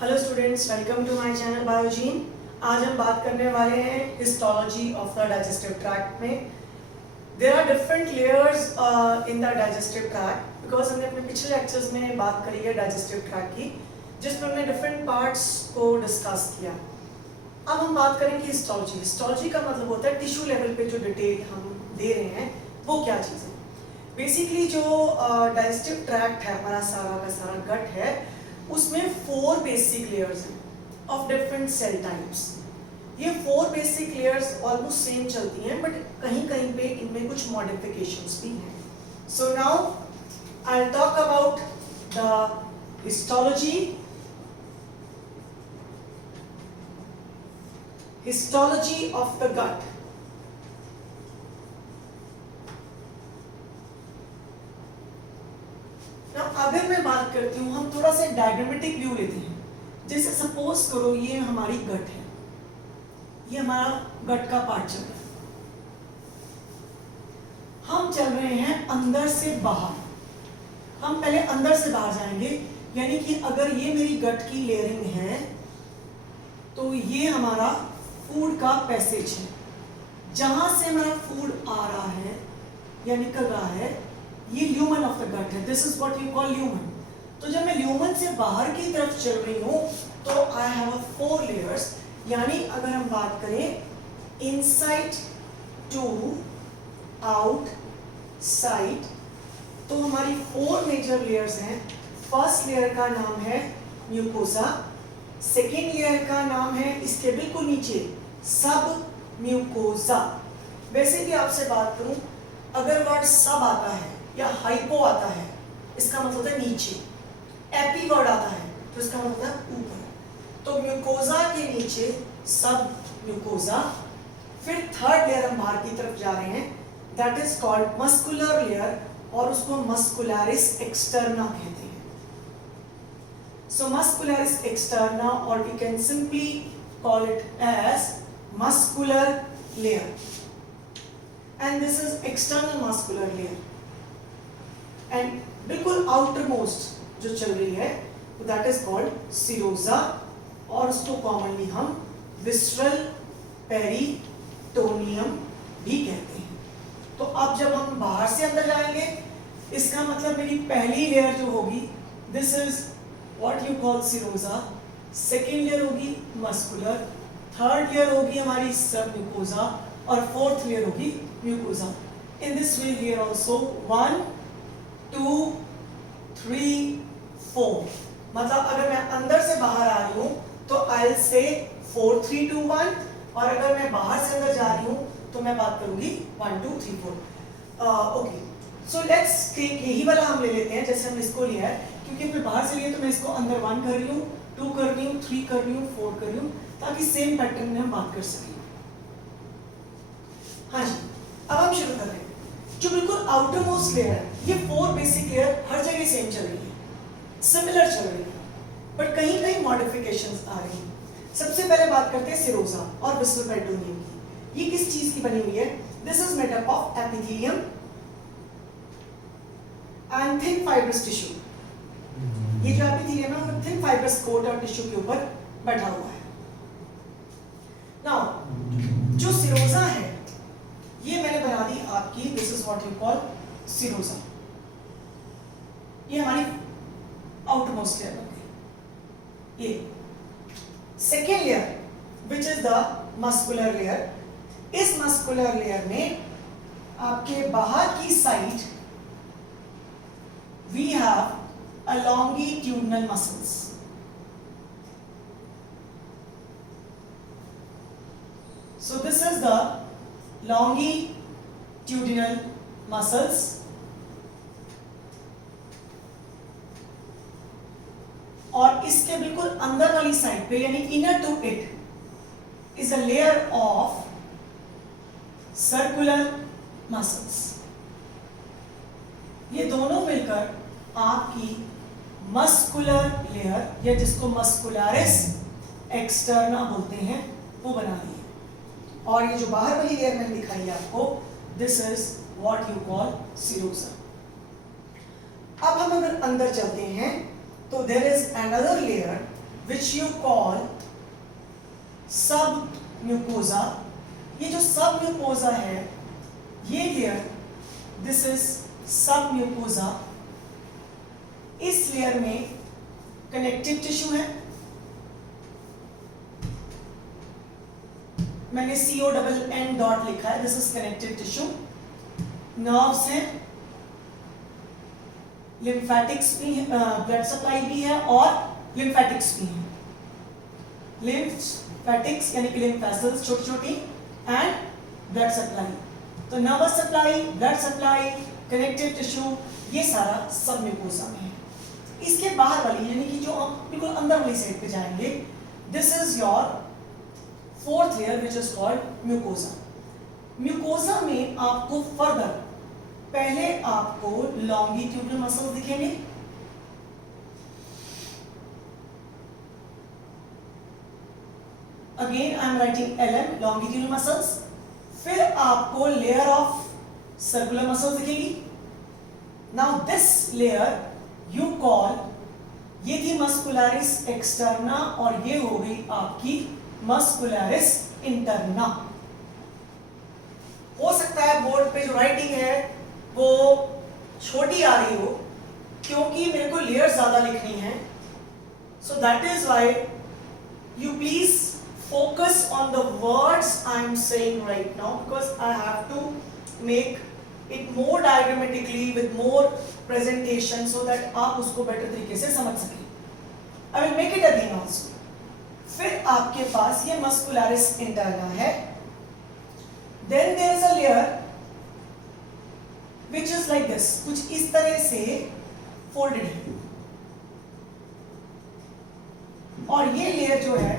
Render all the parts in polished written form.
Hello students, welcome to my channel Biogene. आज हम बात करने वाले हैं histology of the digestive tract में। There are different layers in the digestive tract because हमने अपने पिछले लेक्चर्स में बात करी है डाइजेस्टिव ट्रैक्ट की, जिसमें हमने डिफरेंट पार्ट्स को डिस्कस किया। अब हम बात करेंगे हिस्टोलॉजी। हिस्टोलॉजी का मतलब होता है टिश्यू लेवल पे जो डिटेल हम दे रहे हैं वो क्या चीज़ है। बेसिकली जो डाइजेस्टिव ट्रैक्ट है, हमारा सारा का सारा गट है, उसमें 4 बेसिक लेयर्स हैं ऑफ डिफरेंट सेल टाइप्स। ये 4 बेसिक लेयर्स ऑलमोस्ट सेम चलती हैं, बट कहीं कहीं पे इनमें कुछ मॉडिफिकेशंस भी हैं। So now I will talk about the histology of the gut. अगर मैं बात करती हूँ, हम थोड़ा सा डायग्रामेटिक व्यू लेते हैं। जैसे सपोज करो ये हमारी गट है, ये हमारा गट का पार्ट चल रहा है। हम चल रहे हैं अंदर से बाहर। हम पहले अंदर से बाहर जाएंगे, यानी कि अगर ये मेरी गट की लेयरिंग है तो ये हमारा फूड का पैसेज है। जहां से हमारा फूड आ रहा है या निकल रहा है, ये ल्यूमन ऑफ द गट है। This is what you call lumen. तो जब मैं ल्यूमन से बाहर की तरफ चल रही हूं तो आई हैव 4 लेयर्स। यानी अगर हम बात करें इनसाइड टू आउटसाइड, तो हमारी 4 मेजर लेयर्स हैं। फर्स्ट लेयर का नाम है म्यूकोसा। सेकेंड लेयर का नाम है इसके बिल्कुल नीचे सब म्यूकोसा। वैसे भी आपसे बात करूं, अगर वर्ड सब आता है या हाइपो आता है, इसका मतलब होता है नीचे। एपी वर्ड आता है तो इसका मतलब होता है ऊपर। तो म्यूकोजा के नीचे सब म्यूकोजा। फिर थर्ड लेयर हम बाहर की तरफ जा रहे हैं, that is called muscular layer, और उसको मस्कुलरिस एक्सटर्ना कहते हैं। सो मस्कुलरिस एक्सटर्ना, और we can simply call it as muscular layer, and this is external muscular layer. And बिल्कुल आउटर मोस्ट जो चल रही है दैट इज कॉल्ड सीरोजा, और उसको कॉमनली हम विस्ट्रल पेरिटोनियम भी कहते हैं। तो अब जब हम बाहर से अंदर जाएंगे, इसका मतलब मेरी पहली लेयर जो होगी, this is what you call serosa. Second layer होगी मस्कुलर, थर्ड लेयर होगी हमारी सब म्यूकोजा, और फोर्थ लेयर होगी mucosa. In this way here also 1 2 3 4। मतलब अगर मैं अंदर से बाहर आ रही हूं तो आई विल से 4 3 2 1, और अगर मैं बाहर से अंदर जा रही हूं तो मैं बात करूंगी 1 2 3 4। ओके, सो लेट्स टेक यही वाला हम ले लेते हैं जैसे हमने इसको लिया है, क्योंकि मैं बाहर से लिया तो मैं इसको अंदर 1 कर रही हूँ, 2 कर रही हूँ, 3 कर रही हूँ, 4 कर रही हूँ, ताकि सेम पैटर्न में हम बात कर सकें। हाँ जी, अब हम शुरू कर रहे हैं। जो बिल्कुल आउटर मोस्ट लेयर है, ये 4 बेसिक लेयर हर जगह सेम चल रही है, सिमिलर चल रही है, बट कहीं कहीं मॉडिफिकेशंस आ रही हैं। सबसे पहले बात करते हैं सीरोजा और विस्ट्रल पेरिटोनियम की। ये किस चीज की बनी हुई है? This is made up of epithelium and thin fibrous tissue. ये जो एपिथेलियम है वो थिन फाइब्रस कोट और टिश्यू के ऊपर बैठा हुआ है। नाउ जो सीरोजा है ये मैंने बना दी आपकी, this is what you call serosa. ये हमारी आउटर मोस्ट लेयर बन गई। ये second layer which is the muscular layer. इस मस्कुलर लेयर में आपके बाहर की side we have a longitudinal muscles. So this is the longitudinal muscles, और इसके बिल्कुल अंदर वाली साइड पे यानी inner to it is a layer of circular muscles. ये दोनों मिलकर आपकी मस्कुलर लेयर, या जिसको मस्कुलरिस एक्सटर्ना बोलते हैं, वो बना रही है। और ये जो बाहर वाली लेयर मैंने दिखाई है आपको, this is what you call serosa. अब हम अगर अंदर चलते हैं तो there is another layer which you call submucosa. ये जो submucosa है, ये लेयर, this is submucosa. इस लेयर में कनेक्टिव टिश्यू है, मैंने CONN डॉट लिखा है, this is connective tissue. Nerves हैं, लिम्फेटिक्स भी है, ब्लड सप्लाई भी है और लिम्फेटिक्स भी है. लिम्फेटिक्स यानी कि लिम्फ वेसल्स छोटी छोटी एंड ब्लड सप्लाई. तो nervous supply, blood supply, connective tissue, ये सारा सब म्यूकोसा में है. इसके बाहर वाली यानी कि जो हम बिल्कुल अंदर वाली साइड पे जाएंगे, this is your fourth layer which is called mucosa. Mucosa में आपको फर्दर पहले आपको लॉन्गिट्यूडनल मसल्स दिखेंगे, again I am writing LM longitudinal muscles. फिर आपको लेयर ऑफ सर्कुलर मसल्स दिखेगी. Now this layer you call, ये थी मस्कुलरिस एक्सटर्ना और ये हो गई आपकी मस्कुलरिस इंटरना. हो सकता है बोर्ड पे जो राइटिंग है वो छोटी आ रही हो क्योंकि मेरे को लेयर ज्यादा लिखनी है. So that is why you please focus on the words I am saying right now, because I have to make it more diagrammatically with more presentation so that आप उसको better तरीके से समझ सकें. I will make it again also. फिर आपके पास ये muscularis interna है. Then there is a layer which is like this, कुछ इस तरह से folded है. और ये layer जो है,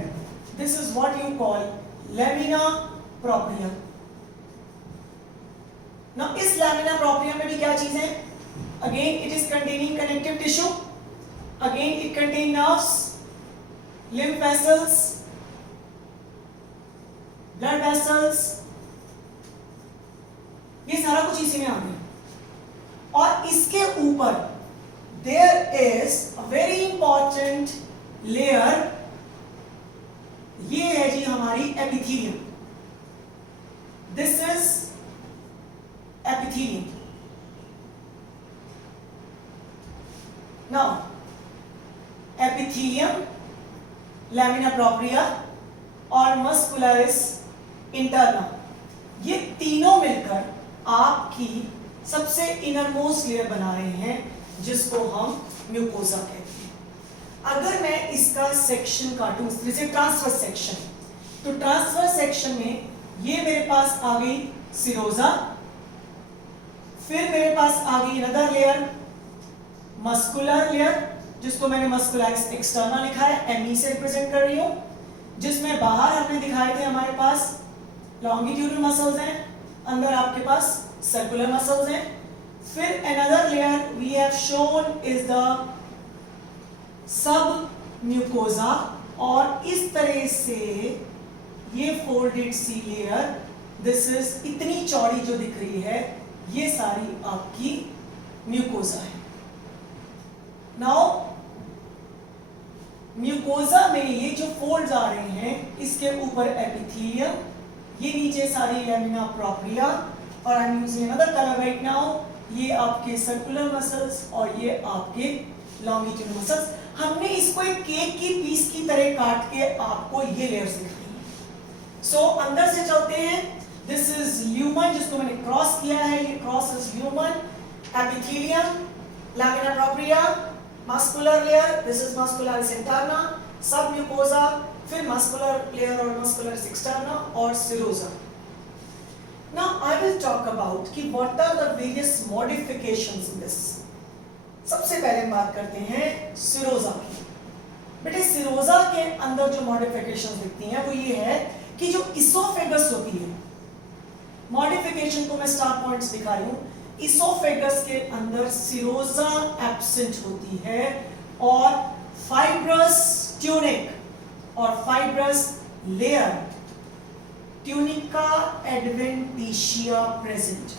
this is what you call lamina propria. Now इस lamina propria में भी क्या चीज है? Again it is containing connective tissue. Again it contains nerves, lymph vessels, blood vessels. ये सारा कुछ इसी में आ गया. और इसके ऊपर there is a very important layer. ये है जी हमारी epithelium. This is epithelium. Now epithelium, lamina propria और मस्कुलरिस इंटरना, ये तीनों मिलकर आपकी सबसे इनरमोस्ट लेयर बना रहे हैं जिसको हम म्यूकोसा कहते हैं. अगर मैं इसका सेक्शन काटूं, जैसे ट्रांसफर सेक्शन, तो ट्रांसफर सेक्शन में ये मेरे पास आ गई सिरोजा. फिर मेरे पास आ गई अनदर लेयर मस्कुलर लेयर जिसको मैंने मस्कुलरिस एक्सटर्ना लिखा है, ME से रिप्रेजेंट कर रही हूं, जिसमें बाहर हमने दिखाए थे हमारे पास लॉन्गिट्यूडनल मसल्स हैं, अंदर आपके पास सर्कुलर मसल्स हैं. फिर another layer we have shown is the submucosa, और इस तरह से ये folded see layer, this is इतनी चौड़ी जो दिख रही है, ये सारी आपकी म्यूकोसा है. नाउ म्यूकोसा में ये जो फोल्ड्स आ रहे हैं, इसके ऊपर एपिथेलियम, ये नीचे सारी लैमिना प्रोप्रिया, और I am using another colour right now, ये आपके सर्कुलर मसल्स और ये आपके लॉन्गिट्यूडनल मसल्स. हमने इसको एक केक की पीस की तरह काट के आपको ये लेयर्स दिखाई हैं. सो अंदर से चलते हैं. दिस इज ल्यूमन जिसको मैंने क्रॉस किया है, ये cross is lumen, epithelium, lamina propria, muscular layer, this is muscularis interna, submucosa, फिर मस्कुलर लेयर और मस्कुलरिस एक्सटर्ना और serosa. Now I will talk about कि what are the various modifications in this. सबसे पहले बात करते हैं सिरोजा की. बेटे सिरोजा के अंदर जो मॉडिफिकेशंस दिखती हैं वो ये है कि जो इसोफेगस होती है, मॉडिफिकेशन को मैं स्टार पॉइंट्स दिखा रही हूं. इसोफेगस के अंदर सिरोजा एब्सेंट होती है और फाइब्रस ट्यूनिक और fibrous layer, tunica adventitia present,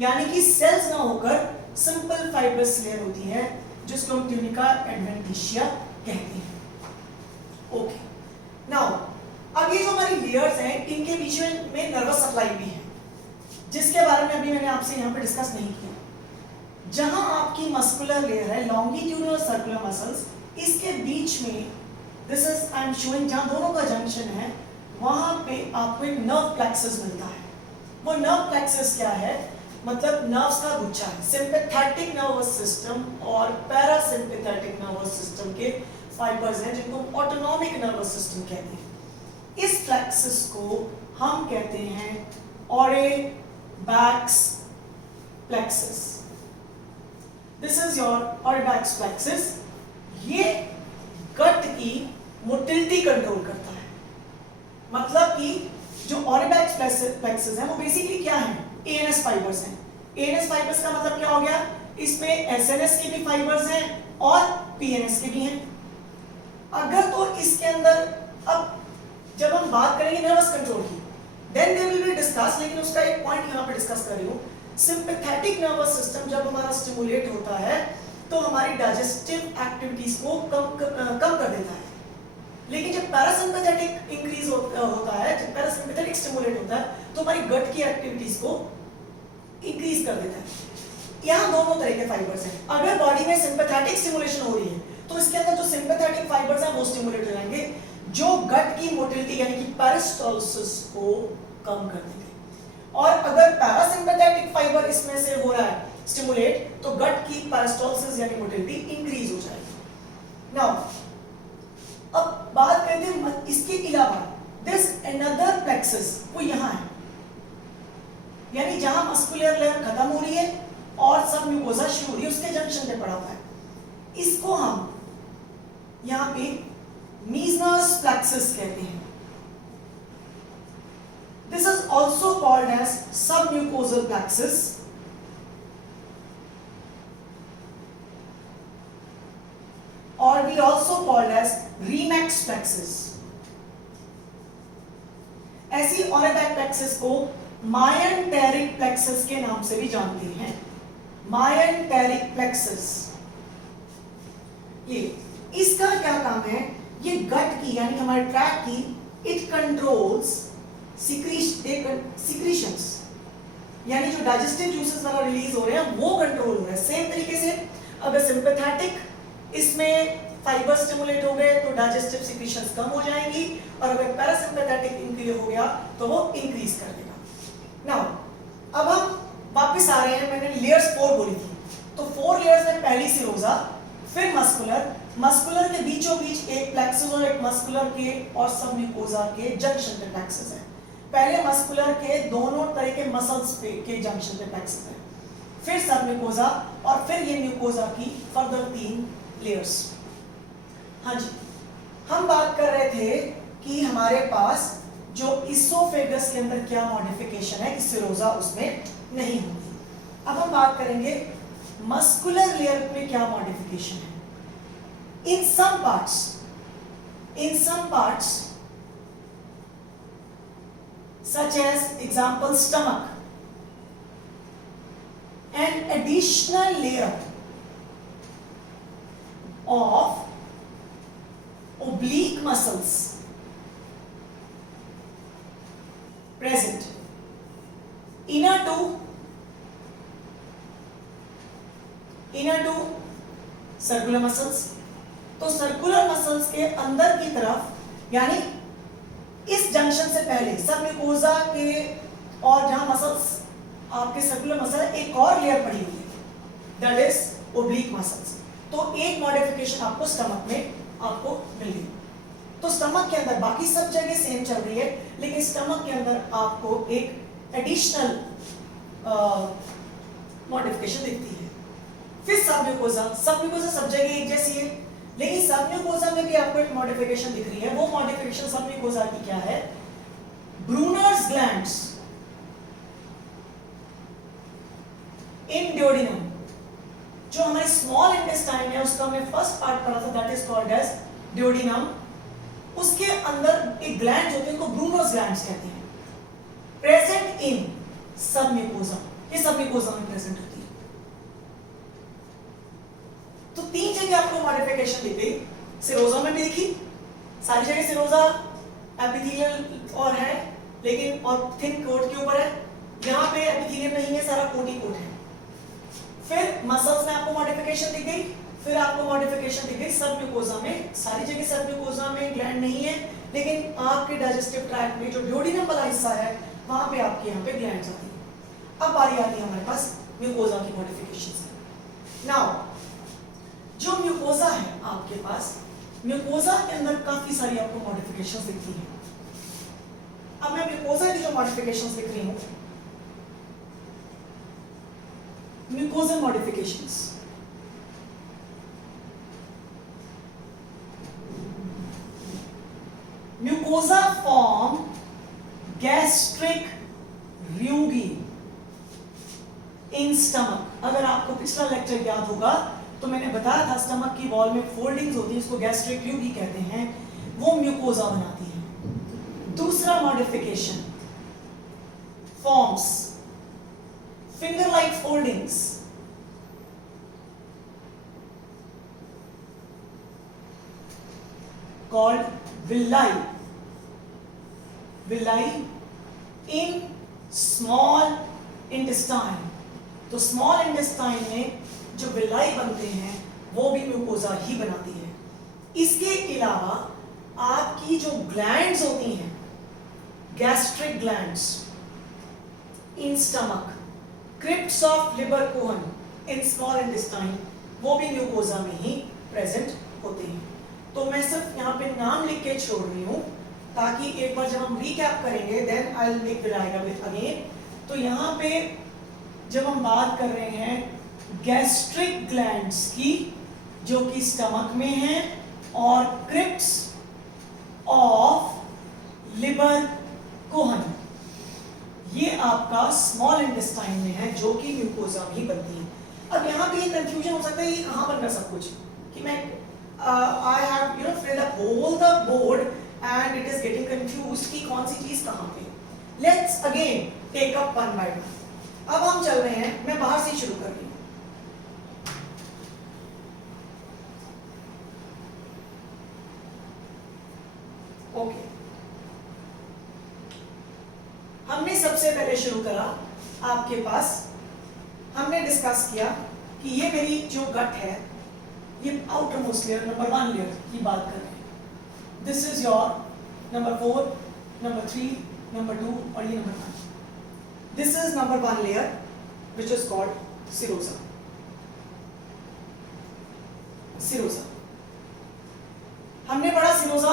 यानी कि सेल्स ना होकर सिंपल फाइब्रस लेयर होती है जिसको हम ट्यूनिका एडवेंटिशिया कहते हैं. ओके, नाउ अब ये जो हमारी लेयर्स हैं इनके बीच में नर्वस सप्लाई भी है, जिसके बारे में अभी मैंने आपसे यहाँ पे डिस्कस नहीं किया। जहां आपकी मस्कुलर लेयर है, लॉन्गिट्यूडनल और सर्कुलर मसल्स, इसके बीच में this is I am showing, जहां दोनों का जंक्शन है वहां पे आपको एक नर्व प्लेक्सस मिलता है। वो नर्व प्लेक्सस क्या है? मतलब नर्व्स का गुच्छा है। सिंपैथेटिक नर्वस सिस्टम और पैरासिम्पैथेटिक नर्वस सिस्टम के फाइबर्स हैं जिनको ऑटोनॉमिक नर्वस सिस्टम कहते हैं। इस प्लेक्सस को हम कहते हैं Auerbach's plexus. This is your Auerbach's plexus. ये गट की मोटिलिटी कंट्रोल करता है। मतलब कि जो ऑरेबैक्स प्लेक्सस है वो बेसिकली क्या है? एएनएस फाइबर्स हैं। एएनएस फाइबर्स का मतलब क्या हो गया? इसमें एसएनएस के भी फाइबर्स हैं और पीएनएस के भी हैं। अगर तो इसके अंदर, अब जब हम बात करेंगे नर्वस कंट्रोल की, then they will be discuss, लेकिन उसका एक पॉइंट यहाँ पे डिस्कस कर रही हूँ। सिंपैथेटिक नर्वस सिस्टम जब हमारा स्टिमुलेट होता है तो हमारी डाइजेस्टिव एक्टिविटीज को कम कर देता है। लेकिन जब पैरासिम्पैथेटिक इंक्रीज होता है, जब पैरासिम्पैथेटिक स्टिमुलेट होता है तो हमारी गट की एक्टिविटीज को इंक्रीज कर देता है। यहाँ दोनों तरह के फाइबर्स हैं। अगर बॉडी में सिंपैथेटिक स्टिमुलेशन हो रही है तो इसके अंदर जो सिंपैथेटिक फाइबर्स हैं वो स्टिमुलेट हो जाएंगे, जो गट की मोटिलिटी यानी कि पेरिस्टाल्सिस को कम कर देंगे। और अगर पैरासिम्पैथेटिक फाइबर इसमें से हो रहा है स्टिमुलेट, तो गट की पेरिस्टाल्सिस यानी मोटिलिटी इंक्रीज हो जाएगी। नाउ अब बात करते हैं इसके अलावा दिस अनदर प्लेक्सस, वो यहां है, यानी जहां मस्कुलर लेयर खत्म हो रही है और सब म्यूकोसा शुरू हो रही है, उसके जंक्शन पे पड़ा हुआ है। इसको हम यहां पे मीजनस प्लेक्सस कहते हैं। This is also called as submucosal plexus or we also called as Remax plexus। ऐसी ऑरेबैक प्लेक्सस को मायंटेरिक प्लेक्सस के नाम से भी जानते हैं। मायंटेरिक प्लेक्सस, ये इसका क्या काम है? ये गट की यानी हमारे ट्रैक की, इट कंट्रोल्स सिक्रीशंस, यानी जो डाइजेस्टिव जूसेस वाला रिलीज हो रहे हैं वो कंट्रोल हो रहा है। सेम तरीके से अगर सिंपैथेटिक इसमें फाइबर स्टिमुलेट हो गए तो डाइजेस्टिव सिक्रीशंस कम हो जाएंगी, और अगर पैरासिम्पैथेटिक इंक्रीज हो गया तो वो इंक्रीज कर देगा। नाउ अब हम वापस आ रहे हैं, मैंने लेयर्स 4 बोली थी, तो 4 लेयर्स में पहली सिरोजा, फिर मस्कुलर, मस्कुलर के बीचों बीच एक प्लेक्सस और एक मस्कुलर के और सबम्यूकोसा के जंक्शन पे प्लेक्सस है। पहले मस्कुलर के दोनों तरह के मसल्स पे के जंक्शन पे प्लेक्सस है, फिर सबम्यूकोसा, और फिर ये म्यूकोसा की फर्दर 3 लेयर्स। हाँ जी, हम बात कर रहे थे कि हमारे पास जो इसोफेगस के अंदर क्या मॉडिफिकेशन है, सिरोजा उसमें नहीं होगी। अब हम बात करेंगे मस्कुलर लेयर में क्या मॉडिफिकेशन है। In some parts such as example stomach, an additional layer of oblique muscles present inner to circular muscles. तो सर्कुलर मसल्स के अंदर की तरफ, यानी इस जंक्शन से पहले सबम्यूकोसा के और जहां मसल्स आपके सर्कुलर मसल, एक और लेयर पड़ी हुई है, दैट इज ओब्लिक मसल्स। तो एक मॉडिफिकेशन आपको स्टमक में आपको मिल गई। तो स्टमक के अंदर बाकी सब जगह सेम चल रही है, लेकिन स्टमक के अंदर आपको एक एडिशनल मॉडिफिकेशन दिखती है। फिर सबम्यूकोसा सब जगह एक जैसी है, लेकिन सबम्यूकोसा में भी आपको एक मॉडिफिकेशन दिख रही है। वो मॉडिफिकेशन सबम्यूकोसा की क्या है? ब्रूनर्स ग्लैंड्स इन ड्यूडेनम, जो हमारे स्मॉल इंटेस्टाइन है उसका हमने फर्स्ट पार्ट पढ़ा था, that is called as duodenum. उसके अंदर एक ग्लैंड होते हैं, इनको ब्रूनर्स ग्लैंड्स कहते हैं, प्रेजेंट इन सबम्यूकोसा। ये सबम्यूकोसा में प्रेजेंट होती है। तो 3 जगह आपको मॉडिफिकेशन दिख गई, सिरोजा में भी दिखी, सारी जगह सिरोजा एपिथेलियल और है, लेकिन और थिन कोट के ऊपर है। यहाँ पे एपिथेलियम नहीं है, सारा कोट ही कोट है। फिर मसल्स में आपको मॉडिफिकेशन दिख गई, फिर आपको मॉडिफिकेशन दिख गई सब म्यूकोजा में। सारी जगह सब म्यूकोजा में ग्लैंड नहीं है, लेकिन आपके डाइजेस्टिव ट्रैक्ट में जो ड्यूodenum वाला हिस्सा है वहां पे आपके यहाँ पे ग्लैंड्स आती है। अब बारी आती है हमारे पास म्यूकोजा की मॉडिफिकेशन से। नाउ जो म्यूकोजा है आपके पास, म्यूकोजा के अंदर काफी सारी आपको मॉडिफिकेशंस दिखती हैं। अब मैं म्यूकोजा की जो मॉडिफिकेशंस दिख रही हूं, mucosal modifications, mucosa form gastric rugae in stomach. अगर आपको पिछला लेक्चर याद होगा तो मैंने बताया था स्टमक की वॉल में फोल्डिंग्स होती है, इसको गैस्ट्रिक रूगी कहते हैं, वो म्यूकोजा बनाती है। दूसरा modification forms finger like foldings, called villi, villi in small intestine। तो small intestine में जो villi बनते हैं वो भी म्यूकोजा ही बनाती है। इसके अलावा आपकी जो ग्लैंड्स होती हैं, gastric glands in stomach, crypts of Lieberkuhn in small intestine, वो भी म्यूकोजा में ही प्रेजेंट होते हैं। तो मैं सिर्फ यहाँ पे नाम लिख के छोड़ रही हूँ ताकि एक बार जब हम रीकैप करेंगे then I will make the diagram again. तो यहाँ पे जब हम बात कर रहे हैं गैस्ट्रिक ग्लैंड्स की जो कि स्टमक में है, और क्रिप्ट्स ऑफ लिबर कोहन ये आपका स्मॉल इंटेस्टाइन में है जो कि म्यूकोजा में ही बनती है। अब यहाँ पे ये कंफ्यूजन हो सकता है ये कहाँ बन रहा सब कुछ, कि मैं I have filled up whole the board and it is getting confused कि कौन सी चीज कहाँ पे। Let's again take up one by one। अब हम चल रहे हैं, मैं बाहर से शुरू कर रही हूँ। ओके, हमने सबसे पहले शुरू करा आपके पास, हमने डिस्कस किया कि ये मेरी जो गट है, ये outer most layer number 1 layer की बात कर रहे हैं। This is your number 4, number 3, number 2 और ये number 1। This is number 1 layer which is called Sironja. Sironja हमने पढ़ा, सिरोजा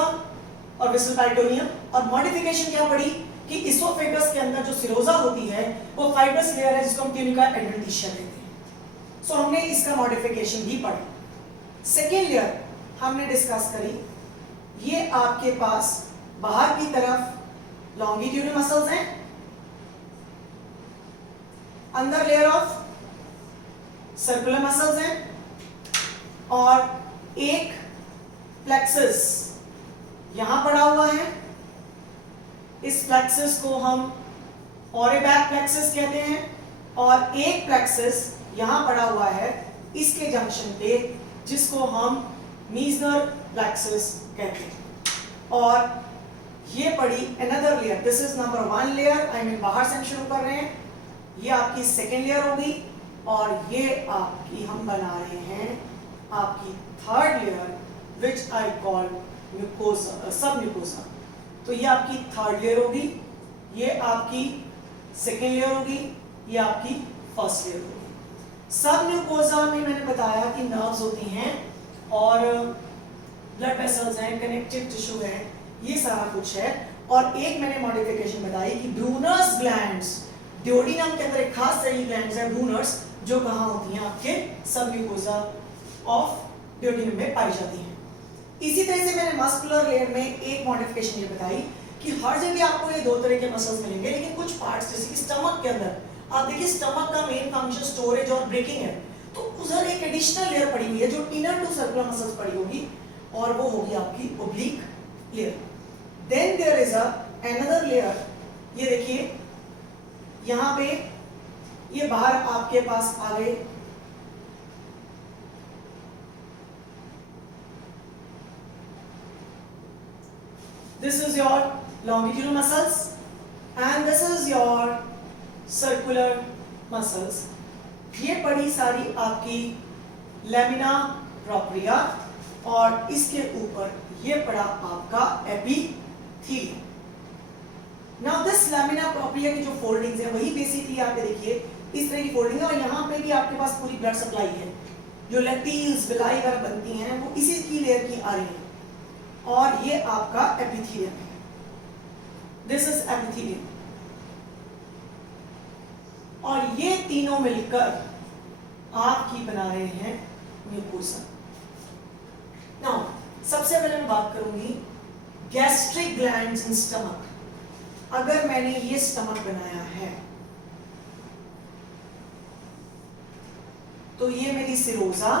और विसल पेरिटोनियम, और मॉडिफिकेशन क्या पढ़ी कि इसोफेगस के अंदर जो सिरोजा होती है वो फाइब्रस लेयर है जिसको हम ट्यूनिका एडवेंटिशिया कहते हैं। सो हमने इसका मॉडिफिकेशन भी पढ़ा। सेकेंड लेयर हमने डिस्कस करी, ये आपके पास बाहर की तरफ लॉन्गिट्यूडनल मसल्स हैं, अंदर लेयर ऑफ सर्कुलर मसल्स हैं, और एक प्लेक्सस यहां पड़ा हुआ है। इस प्लेक्सस को हम ऑरेबैक प्लेक्सस कहते हैं, और एक प्लेक्सस यहां पड़ा हुआ है इसके जंक्शन पे जिसको हम मीजनर प्लेक्सस कहते हैं। और ये पड़ी another layer, this is number 1 layer, I mean बाहर से हम शुरू कर रहे हैं, ये आपकी सेकेंड लेयर होगी, और ये आपकी हम बना रहे हैं आपकी third layer which I call mucosa, सब म्यूकोसा। तो ये आपकी थर्ड लेयर होगी, ये आपकी सेकेंड लेयर होगी, ये आपकी फर्स्ट लेयर होगी। सब म्यूकोसा में मैंने बताया कि नर्व्स होती हैं और ब्लड वेसल्स हैं, कनेक्टिव टिश्यू है, ये सारा कुछ है। और एक मैंने मॉडिफिकेशन बताई कि ब्रूनर्स ग्लैंड्स, ड्यूodenum के अंदर एक खास तरह की ग्लैंड्स है ब्रूनर्स, जो कहाँ होती हैं आपके सब म्यूकोसा ऑफ ड्यूodenum में पाई जाती हैं। इसी तरह से मैंने मस्कुलर लेयर में एक मॉडिफिकेशन ये बताई कि हर जगह आपको ये दो तरह के मसल्स मिलेंगे, लेकिन कुछ पार्ट्स जैसे कि स्टमक के अंदर आप देखिए स्टमक का मेन फंक्शन स्टोरेज और ब्रेकिंग है, तो उधर एक एडिशनल लेयर पड़ी हुई है जो इनर टू सर्कुलर मसल्स पड़ी होगी, और वो होगी आपकी oblique layer. Then there is another layer, ये देखिए यहाँ पे ये बाहर आपके पास आ गए, This is your longitudinal muscles and this is your circular muscles. ये बड़ी सारी आपकी लेमिना प्रोप्रिया और इसके ऊपर ये पड़ा आपका epithelium. Now this lamina propria की जो फोल्डिंग्स है वही बेसिकली आप देखिए इस तरह की फोल्डिंग है और यहाँ पे भी आपके पास पूरी ब्लड सप्लाई है. जो लेक्टील्स बिलाई वगैरह बनती हैं वो इसी की लेयर की आ रही हैं और ये आपका एपिथीलियम है. दिस इज एपिथीलियम और ये तीनों मिलकर आपकी बना रहे हैं म्यूकोसा. नाउ सबसे पहले मैं बात करूंगी गैस्ट्रिक ग्लैंड्स इन स्टमक. अगर मैंने ये स्टमक बनाया है तो ये मेरी सिरोजा,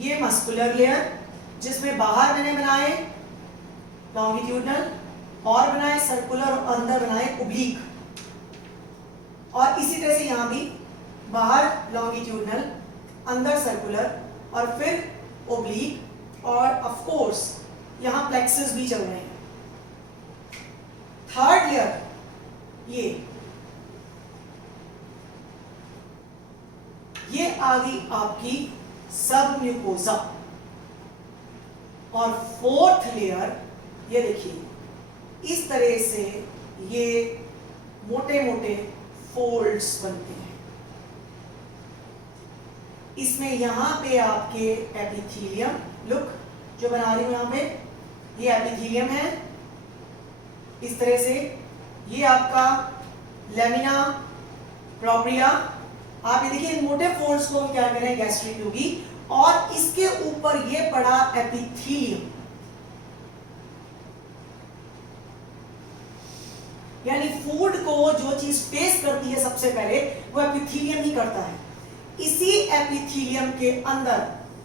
ये मस्कुलर लेयर जिसमें बाहर मैंने बनाए लॉन्गिट्यूडनल और बनाए सर्कुलर और अंदर बनाए ओब्लिक, और इसी तरह से यहां भी बाहर लॉन्गिट्यूडनल अंदर सर्कुलर और फिर ओब्लिक और ऑफ कोर्स यहां प्लेक्सस भी चल रहे हैं. थर्ड लेयर ये आ गई आपकी सब म्यूकोसा और फोर्थ लेयर ये देखिए इस तरह से ये मोटे मोटे फोल्ड्स बनते हैं. इसमें यहां पे आपके एपिथीलियम लुक जो बना रही हूं यहां पे ये एपिथीलियम है इस तरह से. ये आपका लेमिना प्रोप्रिया. आप ये देखिए इन मोटे फोल्ड्स को हम क्या कह रहे हैं गैस्ट्रिक ट्यूबी और इसके ऊपर ये पड़ा एपिथीलियम. यानी फूड को जो चीज फेस करती है सबसे पहले वो एपिथीलियम ही करता है. इसी एपिथीलियम के अंदर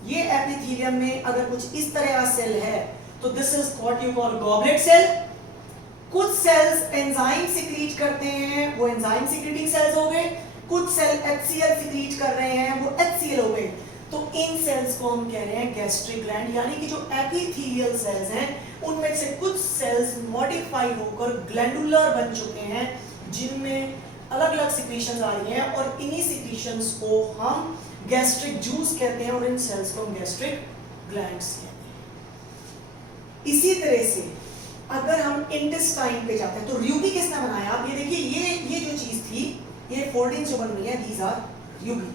ये एपिथीलियम में अगर कुछ इस तरह का सेल है तो this is what you call goblet cell. कुछ सेल्स एंजाइम सिक्रीट करते हैं वो एंजाइम सिक्रीटिंग सेल्स हो गए. कुछ सेल HCl सिक्रीट कर रहे हैं वो HCl हो गए. तो इन सेल्स को हम कह रहे हैं गैस्ट्रिक ग्लैंड. यानी कि जो एपिथेलियल सेल्स हैं उनमें से कुछ सेल्स मॉडिफाई होकर ग्लैंडुलर बन चुके हैं जिनमें अलग अलग सिक्रीशंस आ रही हैं और इन्हीं सिक्रीशंस को हम गैस्ट्रिक जूस कहते हैं और इन सेल्स को हम गैस्ट्रिक ग्लैंड्स कहते हैं. इसी तरह से अगर हम इंटेस्टाइन पे जाते हैं तो र्यूबी किसने बनाया? आप ये देखिए ये जो चीज थी ये फोल्डिंग जो बन रही है दीज आर र्यूबी.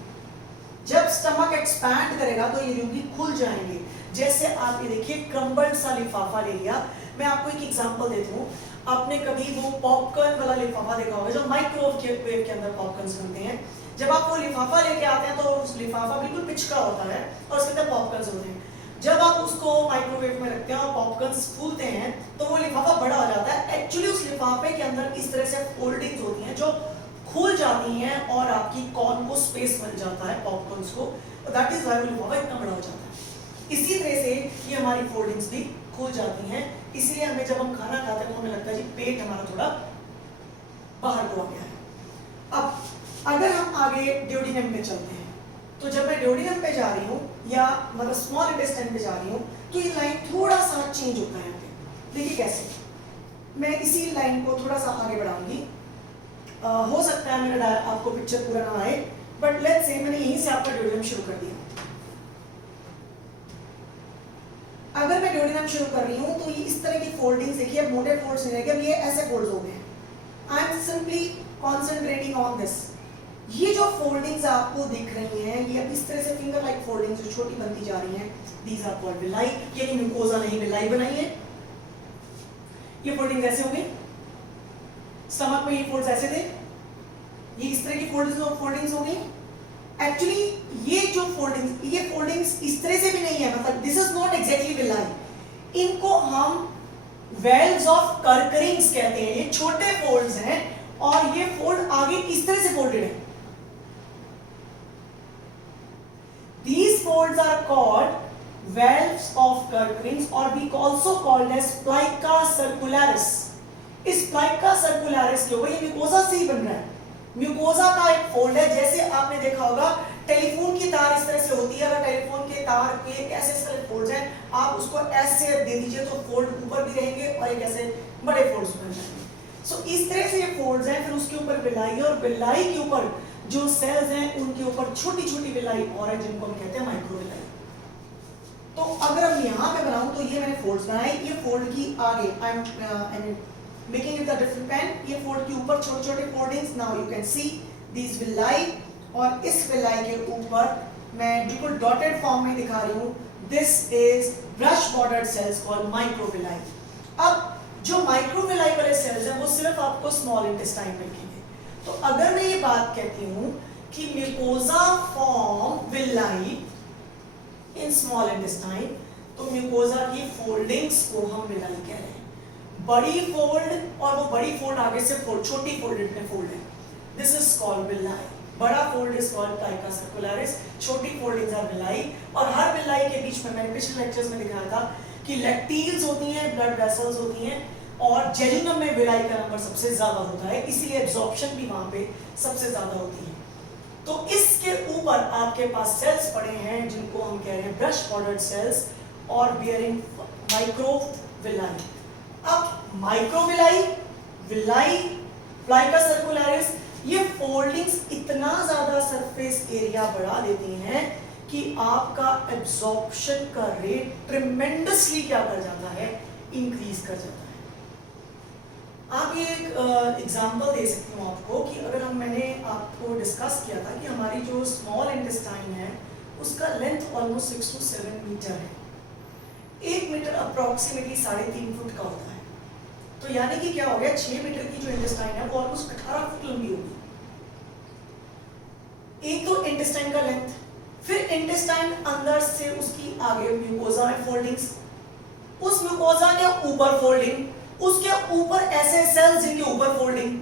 जब स्टमक एक्सपैंड करेगा तो ये र्यूबी खुल जाएंगे. जैसे आप ये देखिए क्रम्बल्ड सा लिफाफा ले लिया. मैं आपको एक एग्जांपल देती हूँ. आपने कभी वो पॉपकॉर्न वाला लिफाफा देखा होगा जो माइक्रोवेव के अंदर पॉपकॉर्न्स बनते हैं. जब आप वो लिफाफा लेके आते हैं तो उस लिफाफा बिल्कुल पिचका होता है और उसके अंदर पॉपकॉर्न्स होते हैं. जब आप उसको माइक्रोवेव में रखते हैं और पॉपकॉर्न्स फूलते हैं तो वो लिफाफा बड़ा हो जाता है. एक्चुअली उस लिफाफे के अंदर इस तरह से फोल्डिंग्स होती हैं जो खुल जाती हैं और आपकी कॉर्न को स्पेस मिल जाता है पॉपकॉर्न्स को. दैट इज व्हाई वो लिफाफा इतना बड़ा हो जाता है. इसी तरह से ये हमारी फोल्डिंग्स भी खुल जाती हैं. इसलिए हमें जब हम खाना खाते हैं तो हमें लगता है जी पेट हमारा थोड़ा बाहर को आ गया है. अब अगर हम आगे ड्यूडेनम पे चलते हैं तो जब मैं ड्यूडेनम पे जा रही हूँ या मतलब स्मॉल इंटेस्टाइन पे जा रही हूँ तो ये लाइन थोड़ा सा चेंज होता है. देखिए कैसे मैं इसी लाइन को थोड़ा सा आगे बढ़ाऊंगी. हो सकता है मेरा आपको पिक्चर पूरा ना आए बट लेट्स से मैंने यहीं से आपका ड्यूडेनम शुरू कर दिया. अगर मैं ड्यूडेनम शुरू कर रही हूँ तो ये इस तरह की फोल्डिंग्स देखिए. अब मोटे फोल्ड्स नहीं रहेंगे, अब ये ऐसे फोल्ड्स हो गए. I am simply concentrating on this. ये जो फोल्डिंग्स आपको दिख रही हैं ये अब इस तरह से फिंगर लाइक फोल्डिंग्स जो छोटी बनती जा रही हैं दीज आर कॉल्ड विलाई. ये म्यूकोसा नहीं विलाई बनाई है. ये फोल्डिंग्स ऐसे हो गई. स्टमक में ये फोल्ड्स ऐसे थे. ये इस तरह की फोल्डिंग्स हो गई. एक्चुअली ये जो फोल्डिंग्स इस तरह से भी नहीं है. मतलब this is not exactly villi. इनको हम वेल्व्स ऑफ कर्करिंग्स कहते हैं. ये छोटे फोल्ड्स हैं और ये फोल्ड आगे इस तरह से फोल्डेड है. These folds are called valves of Kerckring's or we also called as plica circularis. इस plica circularis के ऊपर ये म्यूकोसा से ही बन रहा है. म्यूकोसा का एक फोल्ड है. जैसे आपने देखा होगा टेलीफोन की तार इस तरह से होती ये ऐसे सारे फोल्ड्स हैं, आप उसको ऐसे दे दीजिए तो फोल्ड ऊपर भी रहेंगे और एक ऐसे बड़े फोल्ड्स बन जाएंगे। सो इस तरह से ये फोल्ड्स हैं, फिर उसके ऊपर विलाई, और विलाई के ऊपर जो सेल्स हैं उनके ऊपर छोटी छोटी विलाई और है जिनको हम कहते हैं माइक्रोविलाई। तो अगर हम यहाँ पे बनाऊं तो ये मैंने फोल्ड्स बनाए, ये फोल्ड की आगे I am making it the different pen, ये फोल्ड के ऊपर छोटे छोटे foldings, now you can see this villi, और इस विलाई के ऊपर मैं बिल्कुल डॉटेड फॉर्म में दिखा रही हूँ, this is brush bordered cells called microvilli. अब जो माइक्रोविलाई वाले सेल्स हैं वो सिर्फ आपको स्मॉल इंटेस्टाइन में मिलेंगे। तो अगर मैं ये बात कहती हूँ कि म्यूकोजा फॉर्म विलाई इन स्मॉल इंटेस्टाइन, तो म्यूकोजा की फोल्डिंग्स को हम विलाई कह रहे हैं। बड़ी फोल्ड और वो बड़ी फोल्ड आगे से फोल्ड, छोटी फोल्डेड में फोल्ड है, दिस इज कॉल्ड विलाई। बड़ा फोल्ड इज कॉल्ड प्लाइका सर्कुलरिस, छोटी फोल्डिंग्स आर विलाई। और हर विलाई के बीच में मैंने पिछले लेक्चर्स में दिखाया था कि लैक्टील्स होती हैं, ब्लड वेसल्स होती हैं, और जेलिनम में विलाई का नंबर सबसे ज्यादा होता है, इसीलिए एब्जॉर्प्शन भी वहां पे सबसे ज्यादा होती है। तो इसके ऊपर आपके पास सेल्स पड़े हैं जिनको हम कह रहे हैं ब्रश बॉर्डर्ड सेल्स और बियरिंग माइक्रोविलाई। अब माइक्रोविलाई, विलाई, प्लाइका सर्कुलरिस, ये फोल्डिंग्स इतना ज्यादा सरफेस एरिया बढ़ा देती हैं कि आपका एब्जॉर्प्शन का रेट ट्रिमेंडसली क्या कर जाता है, इंक्रीज कर जाता है। आप ये एक एग्जांपल दे सकती हूँ आपको कि अगर मैंने आपको डिस्कस किया था कि हमारी जो स्मॉल इंटेस्टाइन है उसका लेंथ ऑलमोस्ट 6 to 7 मीटर है, 1 मीटर अप्रोक्सीमेटली 3.5 फुट का होता है। तो यानी कि क्या हो गया, 6 मीटर की जो इंटेस्टाइन है वो ऑलमोस्ट 18 फुट लंबी होगी। एक तो इंटेस्टाइन का लेंथ, फिर इंटेस्टाइन अंदर से उसकी आगे म्यूकोजा में फोल्डिंग्स, उस म्यूकोजा के ऊपर फोल्डिंग, उसके ऊपर ऐसे सेल्स जिनके ऊपर फोल्डिंग,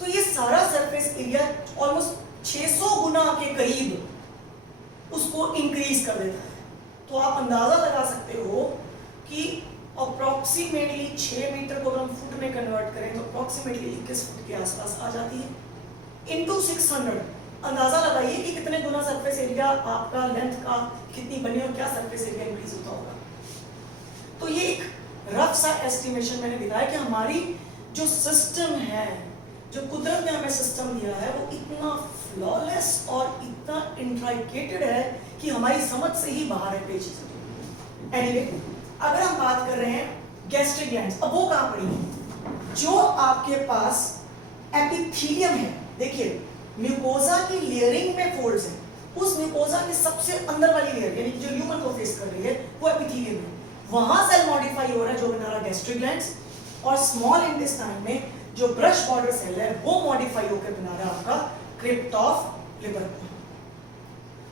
तो ये सारा सरफेस एरिया ऑलमोस्ट 600 गुना के करीब उसको इंक्रीज कर देता है। तो आप अंदाजा लगा सकते हो कि अप्रोक्सीमेटली 6 मीटर को अगर हम फुट में कन्वर्ट करें तो अप्रोक्सीमेटली 21 फुट के आसपास आ जाती है। इनटू 600 अंदाजा लगाइए कि कितने गुना सरफेस एरिया आपका लेंथ का कितनी बनी और क्या सरफेस एरिया इंक्रीज होता होगा। तो ये एक रफ सा एस्टिमेशन मैंने दिखाया कि हमारी जो सिस्टम है, जो कुदरत ने हमें सिस्टम दिया है, वो इतना फ्लॉलेस और इतना इंट्राइकेटेड है कि हमारी समझ से ही बाहर है पेचीदगी। एनीवे, अगर हम बात कर रहे हैं गैस्ट्रिक ग्लैंड्स, अब वो कहां पड़ी है? जो आपके पास एपिथेलियम है, देखिए म्यूकोजा की लेयरिंग में फोल्ड्स हैं, उस म्यूकोजा के सबसे अंदर वाली लेयर यानी जो ल्यूमन को फेस कर रही है वो एपिथेलियम है, वहां सेल मॉडिफाई हो रहा है जो बना रहा गैस्ट्रिक ग्लैंड्स, और स्मॉल इंटेस्टाइन में जो ब्रश बॉर्डर सेल है वो मॉडिफाई होकर बना रहा है आपका क्रिप्ट ऑफ लिवर।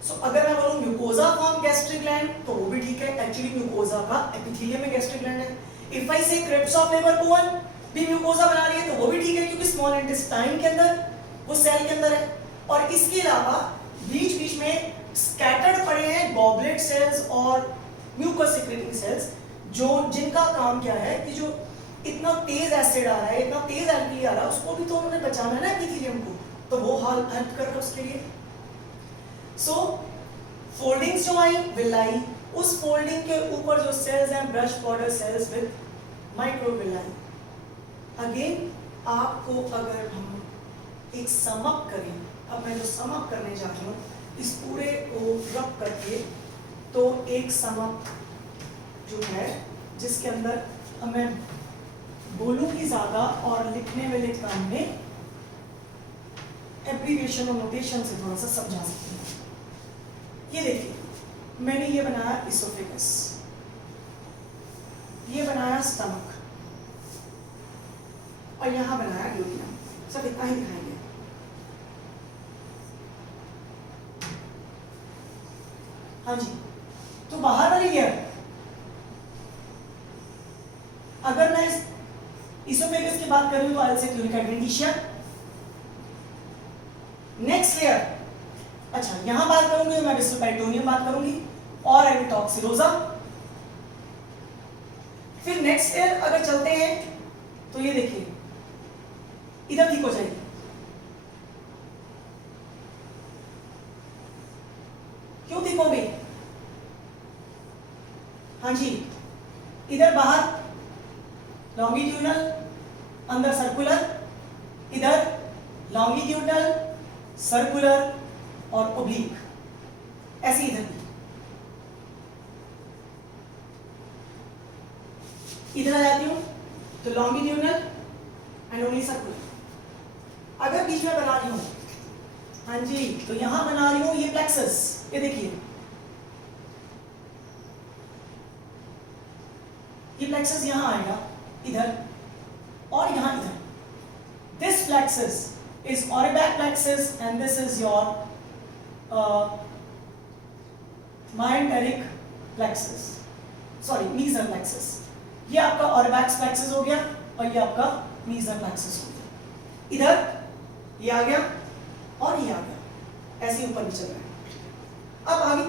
सो अगर मैं बोलूं म्यूकोजा फॉर्म गैस्ट्रिक ग्लैंड तो वो भी ठीक है, एक्चुअली म्यूकोजा का एपिथेलियम में गैस्ट्रिक ग्लैंड है। इफ आई से क्रिप्ट ऑफ लिवर कोन भी म्यूकोजा बना रही है तो वो भी ठीक है, क्योंकि स्मॉल इंटेस्टाइन के अंदर वो सेल के अंदर है। और इसके अलावा बीच बीच में स्कैटर्ड पड़े हैं गॉबलेट सेल्स और म्यूकस सिक्रेटिंग सेल्स, जो जिनका काम क्या है कि जो इतना तेज एसिड आ रहा है, इतना तेज एल्कली आ रहा है, उसको भी तो उन्होंने बचाना है ना एपिथेलियम को, तो वो हेल्प कर रहा है उसके लिए। सो फोल्डिंग्स जो आई विलाई, उस फोल्डिंग के ऊपर जो सेल्स हैं brush border cells with microvilli. Again आपको अगर हम एक सम अप करें, अब मैं जो सम अप करने जा रही हूँ इस पूरे को रब करके, तो एक सम अप जो है जिसके अंदर मैं बोलूंगी ज्यादा और लिखने वाले काम में एब्रीविएशन और नोटेशन से थोड़ा सा समझा सकती हूँ। ये देखिए, मैंने ये बनाया इसोफेगस, ये बनाया स्टमक, और यहां बनाया ड्यूडिनम, सब इतना ही दिखाएंगे। हाँ जी, तो बाहर वाली लेयर, अगर मैं इस इसोफेगस की बात करूं तो आई से क्लिनिक एडवेंटिशिया। नेक्स्ट लेयर, अच्छा यहां बात करूंगी मैं विस्टल पेरिटोनियम बात करूंगी और आई विल टॉक सीरोजा। फिर नेक्स्ट लेयर अगर चलते हैं तो ये देखिए इधर ठीक हो जाएगी, क्यों ठीक हो गई? हाँ जी, इधर बाहर लॉन्गिट्यूडनल, अंदर सर्कुलर, इधर लॉन्गिट्यूडनल, सर्कुलर और ओब्लिक, ऐसे इधर भी। इधर आ जाती हूं तो लॉन्गिट्यूडनल एंड ओनली सर्कुलर। अगर बीच में बना रही हूं, हाँ जी, तो यहां बना रही हूं ये प्लेक्सस, ये देखिए ये प्लेक्सस यहां आएगा इधर और यहां इधर। This plexus is Auerbach plexus and this is your myenteric plexus, sorry Meissner plexus. ये आपका ऑरिबैक्स प्लेक्सस हो गया और ये आपका मीजर प्लेक्सस हो गया। इधर ये आ गया और ये आ गया, ऐसे ऊपर भी चल रहा है। अब आगे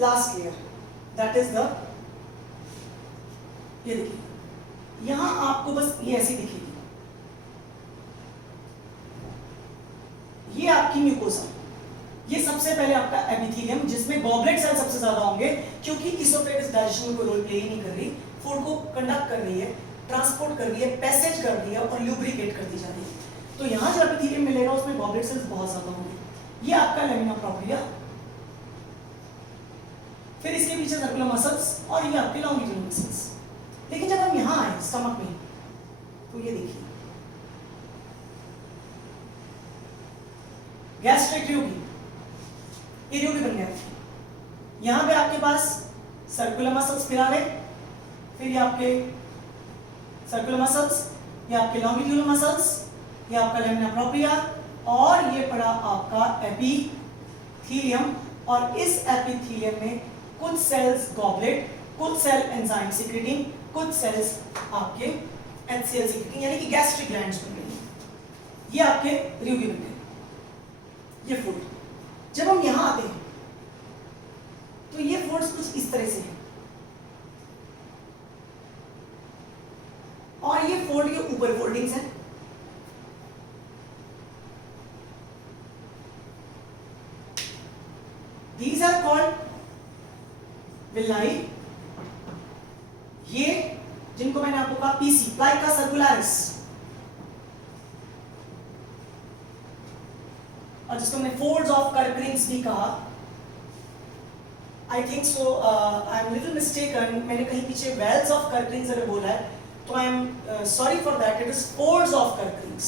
last layer, that is the, ये देखिए यहां आपको बस ये ऐसी दिखेगी, ये आपकी म्यूकोसा, ये सबसे पहले आपका एपिथेलियम जिसमें गॉबलेट सेल सबसे ज्यादा होंगे क्योंकि इसोफेगस डाइजेशन में कोई रोल प्ले ही नहीं कर रही, फूड को कंडक्ट कर रही है, ट्रांसपोर्ट कर रही है, पैसेज कर रही है और ल्यूब्रिकेट कर दी जा रही है। तो यहां जो एपिथेलियम मिलेगा उसमें गॉबलेट सेल्स बहुत ज्यादा होंगे। ये आपका लेमिना प्रोप्रिया, फिर इसके पीछे सर्कुलर मसल्स और ये आपके लॉन्गिट्यूडिनल मसल्स। लेकिन जब हम यहां आए स्टमक में तो ये देखिए गैस्ट्रिक ट्यूब, ये ट्यूब बन गया। यहां पे आपके पास सर्कुलर मसल्स फिर आ गए, फिर ये आपके सर्कुलर मसल्स, ये आपके लॉन्गिट्यूडिनल मसल्स, ये आपका लेमिना प्रोप्रिया और ये पड़ा आपका एपिथेलियम। और इस एपिथेलियम में कुछ सेल्स गॉबलेट, कुछ सेल एंजाइम सिक्रेटिंग, कुछ सेल्स आपके एचसीएल सिक्रेटिंग यानी कि गैस्ट्रिक ग्लैंड्स बन गई। ये आपके रियोगी बन गए, ये फूड। जब हम यहां आते हैं तो ये फूड्स कुछ इस तरह से है और ये फोल्ड के ऊपर फोल्डिंग्स हैं। These are called villi। ये जिनको मैंने आपको कहा पीसी, प्लाइका सर्कुलरिस, और जिसको मैंने फोल्ड्स ऑफ कर्करिंग्स भी कहा। I think so, I am little mistaken, मैंने कहीं पीछे वेल्स ऑफ कर्करिंग्स अगर बोला है तो I am sorry for that, it is folds of Kerckring's.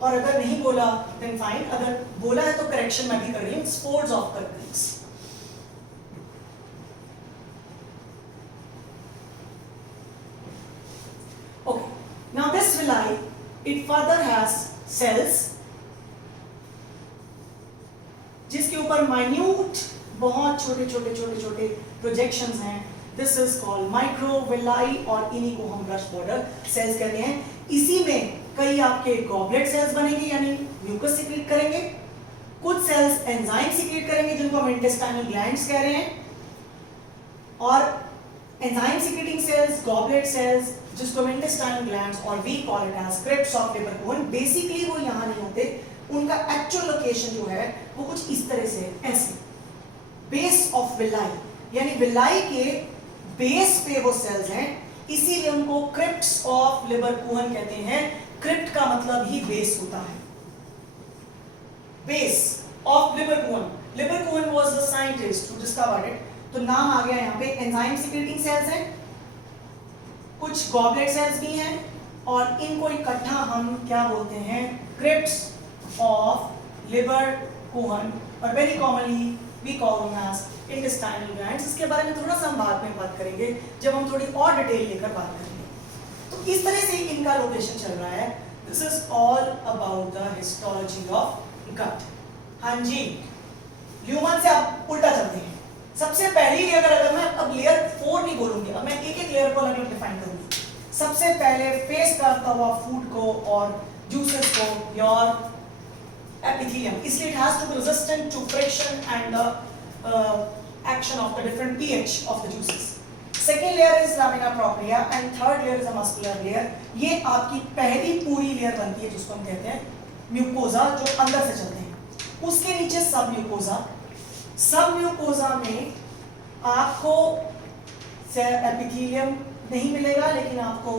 और अगर नहीं बोला देन फाइन, अगर बोला है तो करेक्शन मैं भी कर रही हूं, it's folds of Kerckring's. Okay, now this villi, it further has cells जिसके ऊपर माइन्यूट बहुत छोटे छोटे छोटे छोटे प्रोजेक्शंस हैं। दिस इज कॉल्ड माइक्रोविलाई और इन्हीं को हम ब्रश बॉर्डर सेल्स कहते हैं। इसी में कई आपके गॉबलेट सेल्स बनेंगे यानी म्यूकस सिक्रेट करेंगे, कुछ सेल्स एंजाइम सिक्रेट करेंगे जिनको हम इंटेस्टाइनल ग्लैंड्स कह रहे हैं, और enzyme secreting cells, goblet cells जिसको हम इंटेस्टाइनल ग्लैंड्स और we call it as crypts of Lieberkuhn. Basically वो यहां नहीं होते, उनका एक्चुअल लोकेशन जो है वो कुछ इस तरह से ऐसे बेस ऑफ विलाई यानी विलाई के बेस पे वो सेल्स हैं, इसीलिए उनको क्रिप्ट्स ऑफ लिवर कोन कहते हैं। क्रिप्ट का मतलब ही बेस होता है, base of liver cone. Liver cone was the scientist who discovered it, तो नाम आ गया यहाँ पे। एंजाइम सिक्रेटिंग सेल्स हैं, कुछ गॉबलेट सेल्स भी हैं, और इनको इकट्ठा हम क्या बोलते हैं, क्रिप्ट्स ऑफ लिवर कोन, और very commonly we call them as intestinal glands. इसके बारे में थोड़ा सा हम बाद में बात करेंगे जब हम थोड़ी और डिटेल लेकर बात करेंगे। तो इस तरह से इनका लोकेशन चल रहा है। This is all about the histology of gut. हाँ जी, ह्यूमन से अब उल्टा चलते हैं। सबसे पहली लेयर, अगर मैं अब लेयर 4 नहीं बोलूंगी, अब मैं एक एक लेयर को अलग अलग डिफाइन करूंगी। सबसे पहले फेस करता हुआ फूड को और जूसेस को योर epithelium, इसलिए it has to be resistant to friction and the action of the different pH of the juices. Second layer is lamina propria and third layer is a muscular layer. ये आपकी पहली पूरी layer बनती है जिसको हम कहते हैं म्यूकोजा, जो अंदर से चलते हैं। उसके नीचे सब म्यूकोजा। सब म्यूकोजा में आपको एपिथेलियम नहीं मिलेगा, लेकिन आपको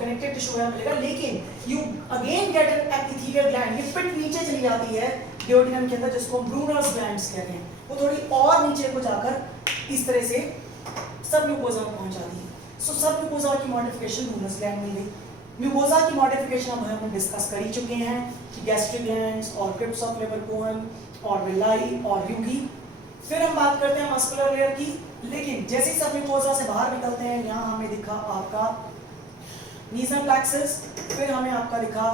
कनेक्टेड टिश्यू वगैरह मिलेगा, लेकिन you again get an epithelial gland. ये पिट नीचे चली जाती है डियोडिनम के अंदर, जिसको हम ब्रूनर्स ग्लैंड्स कहते हैं। वो थोड़ी और नीचे को जाकर इस तरह से सब म्यूकोजा में पहुंच जाती है। सो सब म्यूकोजा की मॉडिफिकेशन ब्रूनर्स ग्लैंड में गई। म्यूकोजा की मॉडिफिकेशन अब हम डिस्कस कर ही चुके हैं कि गैस्ट्रिक ग्लैंड्स और क्रिप्स ऑफ लेबरकोहन और विलाई और र्यूगी। फिर हम बात करते हैं मस्कुलर लेयर की, लेकिन जैसे ही सब म्यूकोजा से बाहर निकलते हैं, यहाँ हमें दिखा आपका नीजल प्लेक्सस, फिर हमें आपका दिखा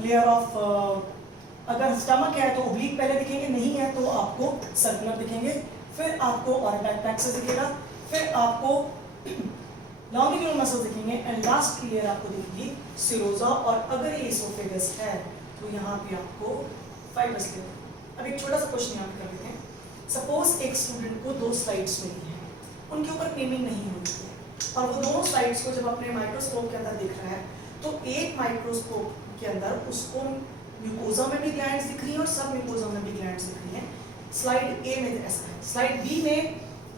लेयर ऑफ, अगर स्टमक है तो ओब्लिक पहले दिखेंगे, नहीं है तो आपको सर्कुलर दिखेंगे, फिर आपको ऑरिपेट प्लेक्सस दिखेगा, फिर आपको लॉन्गिट्यूडनल मसल दिखेंगे, एंड लास्ट की लेयर आपको दिखेगी सिरोजा। और अगर ये इसोफेगस है तो यहाँ पे आपको फाइबस लेयर। अब एक छोटा सा क्वेश्चन यहाँ पे कर लेते हैं। सपोज एक स्टूडेंट को 2 स्लाइड्स मिली हैं, उनके ऊपर नेमिंग नहीं हुई है, और वो दोनों स्लाइड्स को जब अपने माइक्रोस्कोप के अंदर देख रहा है, तो एक माइक्रोस्कोप के अंदर उसको म्यूकोजा में भी ग्लैंड्स दिख रही हैं और सब म्यूकोजा में भी ग्लैंड्स दिख रही हैं। स्लाइड ए में ऐसा है, स्लाइड बी में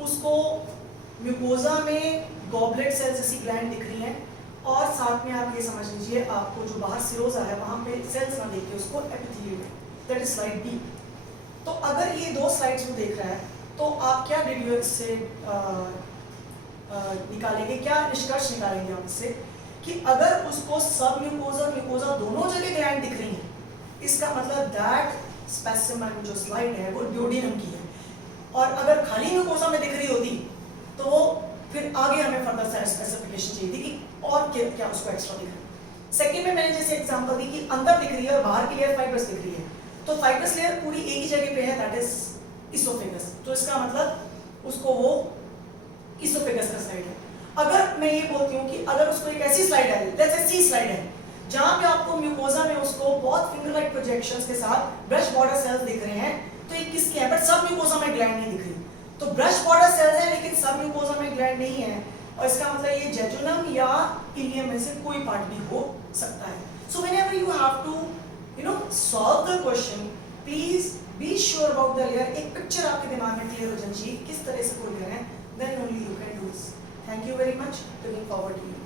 उसको म्यूकोजा में गॉबलेट सेल्स जैसी ग्लैंड दिख रही हैं, और साथ में आप ये समझ लीजिए आपको जो बाहर सिरोजा है वहाँ पे सेल्स ना देख के उसको epithelium, that is slide B. तो अगर ये 2 स्लाइड्स में देख रहा है, तो आप क्या डिड्यू इससे निकालेंगे, क्या निष्कर्ष निकालेंगे आप इससे, कि अगर उसको सब म्यूकोजा म्यूकोजा दोनों जगह ग्लैंड दिख रही हैं, इसका मतलब दैट स्पेसिमेन जो स्लाइड है वो ड्यूडिनम की है। और अगर खाली म्यूकोजा में दिख रही होती तो फिर आगे हमें फर्दर स्पेसिफिकेशन चाहिए थी कि और क्या उसको एक्स्ट्रा दिख रहा है। सेकंड में मैंने जैसे एग्जांपल दी कि अंदर दिख रही है और बाहर की लेयर फाइब्रस दिख रही है, तो फाइब्रस लेयर पूरी एक ही जगह पे है, दैट इज इसोफेगस। तो इसका मतलब उसको वो इसोफेगस का स्लाइड है। अगर मैं ये बोलती हूँ कि अगर उसको एक ऐसी स्लाइड है, जैसे सी स्लाइड है, जहाँ पे आपको म्यूकोजा में उसको बहुत फिंगर लाइक प्रोजेक्शंस के साथ ब्रश बॉर्डर सेल्स दिख रहे हैं, तो ये किसकी है, बट सब म्यूकोजा में ग्लैंड नहीं दिख रही। तो ब्रश बॉर्डर सेल्स है लेकिन सब म्यूकोजा में ग्लैंड नहीं है, और इसका मतलब ये जेजुनम या इलियम में से कोई पार्ट भी हो सकता है। So whenever you have to solve the question, please be sure about the layer। एक पिक्चर आपके दिमाग में क्लियर हो जानी चाहिए किस तरह से कोई लेयर है, then only you can do this। Thank you very much, looking forward to you।